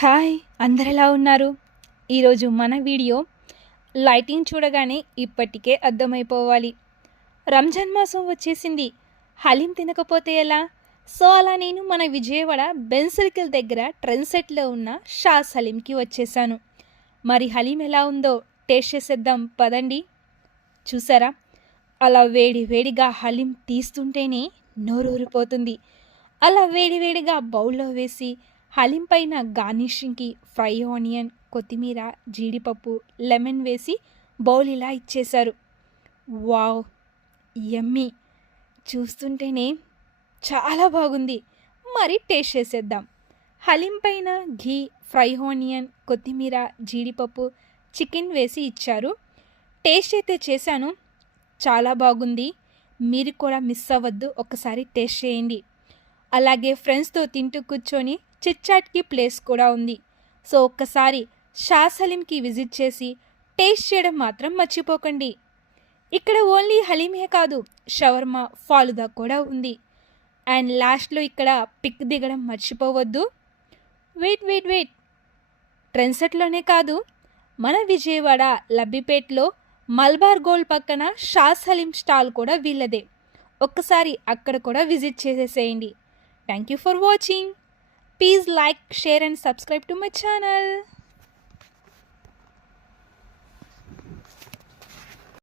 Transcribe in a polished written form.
Hi, అందరెలా ఉన్నారు? ఈరోజు మన వీడియో లైటింగ్ చూడగానే ఇప్పటికే అర్థమైపోవాలి. రంజాన్ మాసం వచ్చేసింది. హలీం తినకపోతే ఎలా? సో అలా నేను మన విజయవాడ బెన్ సర్కిల్ దగ్గర ట్రెండ్ సెట్లో ఉన్న షాస్ హలీంకి వచ్చేసాను. మరి హలీం ఎలా ఉందో టేస్ట్ చేసేద్దాం పదండి. చూసారా, అలా వేడి వేడిగా హలీం తీస్తుంటేనే నోరూరిపోతుంది. అలా వేడి వేడిగా బౌల్లో వేసి హలీం పైన గార్నిషింగ్కి ఫ్రై ఆనియన్, కొత్తిమీర, జీడిపప్పు, లెమన్ వేసి బౌల్ ఇలా ఇచ్చేశారు. వావ్, యమ్మీ! చూస్తుంటేనే చాలా బాగుంది. మరి టేస్ట్ చేసేద్దాం. హలీం పైన ఘీ, ఫ్రై ఆనియన్, కొత్తిమీర, జీడిపప్పు, చికెన్ వేసి ఇచ్చారు. టేస్ట్ అయితే చేశాను, చాలా బాగుంది. మీరు కూడా మిస్ అవ్వద్దు, ఒకసారి టేస్ట్ చేయండి. అలాగే ఫ్రెండ్స్తో తింటూ కూర్చొని చిట్చాట్కి ప్లేస్ కూడా ఉంది. సో ఒక్కసారి షాస్ హలీంకి విజిట్ చేసి టేస్ట్ చేయడం మాత్రం మర్చిపోకండి. ఇక్కడ ఓన్లీ హలీమే కాదు, షవర్మా, ఫాలుదా కూడా ఉంది. అండ్ లాస్ట్లో ఇక్కడ పిక్ దిగడం మర్చిపోవద్దు. వెయిట్, ట్రెండ్ సెట్లోనే కాదు, మన విజయవాడ లబ్బిపేట్లో మల్బార్ గోల్డ్ పక్కన షాస్ హలీం స్టాల్ కూడా వీళ్ళదే. ఒక్కసారి అక్కడ కూడా విజిట్ చేసేసేయండి. Thank you for watching. Please like, share and subscribe to my channel.